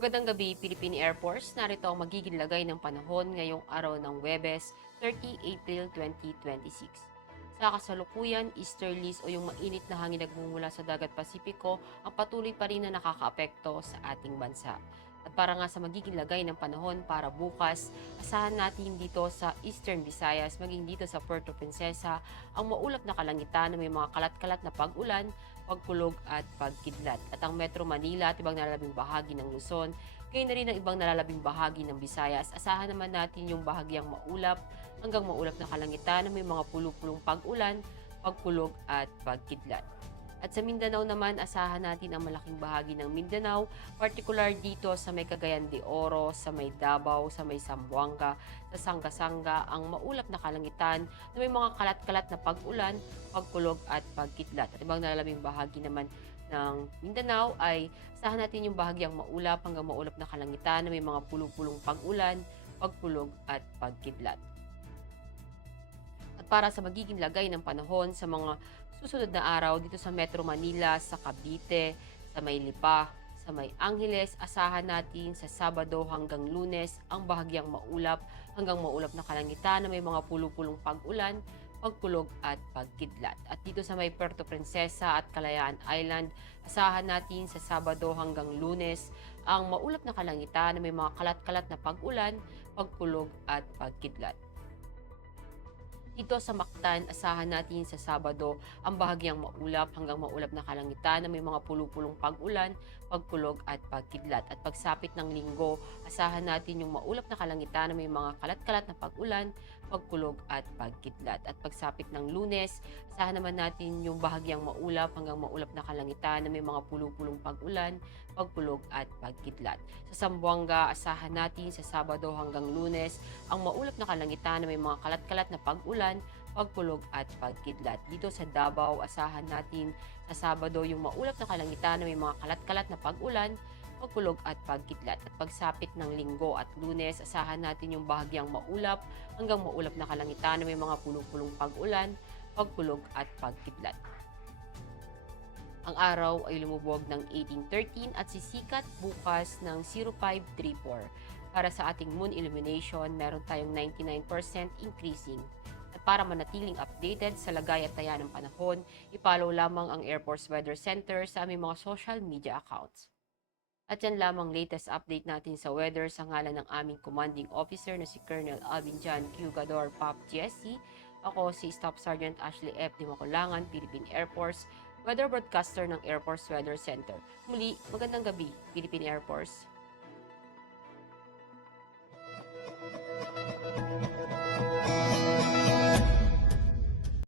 Magandang gabi, Philippine Air Force. Narito ang magiging lagay ng panahon ngayong araw ng Webes, 30 April 2026. Sa kasalukuyan, easterlies o yung mainit na hangin nagmumula sa dagat Pasipiko ang patuloy pa rin na nakakaapekto sa ating bansa. At para nga sa magiging lagay ng panahon para bukas, asahan natin dito sa Eastern Visayas, maging dito sa Puerto Princesa, ang maulap na kalangitan na may mga kalat-kalat na pag-ulan, pagkulog at pagkidlat. At ang Metro Manila at ibang nalalabing bahagi ng Luzon, gayon na rin ang ibang nalalabing bahagi ng Visayas, asahan naman natin yung bahagyang maulap hanggang maulap na kalangitan na may mga pulupulong pag-ulan, pagkulog at pagkidlat. At sa Mindanao naman, asahan natin ang malaking bahagi ng Mindanao, particular dito sa may Cagayan de Oro, sa may Davao, sa may Zamboanga, sa Sanga-Sanga, ang maulap na kalangitan na may mga kalat-kalat na pag-ulan, pagkulog at pagkidlat. At ibang nalalabing bahagi naman ng Mindanao ay asahan natin yung bahagyang maulap hanggang maulap na kalangitan na may mga pulupulong pag-ulan, pagkulog at pagkidlat. At para sa magiging lagay ng panahon sa mga susunod na araw dito sa Metro Manila, sa Cavite, sa may Lipa, sa may Angeles, asahan natin sa Sabado hanggang Lunes ang bahagyang maulap hanggang maulap na kalangitan na may mga pulupulong pag-ulan, pagkulog at pagkidlat. At dito sa may Puerto Princesa at Kalayaan Island, asahan natin sa Sabado hanggang Lunes ang maulap na kalangitan na may mga kalat-kalat na pag-ulan, pagkulog at pagkidlat. Dito sa Mactan, asahan natin sa Sabado ang bahagyang maulap hanggang maulap na kalangitan na may mga pulupulong pag-ulan, pagkulog at pagkidlat. At pagsapit ng Linggo, asahan natin yung maulap na kalangitan na may mga kalat-kalat na pag-ulan, pagkulog at pagkidlat. At pagsapit ng Lunes, asahan naman natin yung bahagyang maulap hanggang maulap na kalangitan na may mga pulupulong pag-ulan, pagkulog at pagkidlat. Sa Zamboanga, asahan natin sa Sabado hanggang Lunes ang maulap na kalangitan na may mga kalat-kalat na pag-ulan, pagkulog at pagkidlat. Dito sa Davao, asahan natin sa Sabado yung maulap na kalangitan na may mga kalat-kalat na pag-ulan, pagkulog at pagkidlat. At pagsapit ng Linggo at Lunes, asahan natin yung bahagyang maulap hanggang maulap na kalangitan na may mga pulupulong pag-ulan, pagkulog at pagkidlat. Ang araw ay lumubog ng 18:13 at sisikat bukas ng 05:34. Para sa ating moon illumination, meron tayong 99% increasing. At para manatiling updated sa lagay at taya ng panahon, ipollow lamang ang Air Force Weather Center sa aming mga social media accounts. At yan lamang latest update natin sa weather sa ngalan ng aming commanding officer na si Colonel Alvin John Q. Gador, POP GSC. Ako si Staff Sergeant Ashley F. Dimakulangan, Philippine Air Force, weather broadcaster ng Air Force Weather Center. Muli, magandang gabi, Philippine Air Force.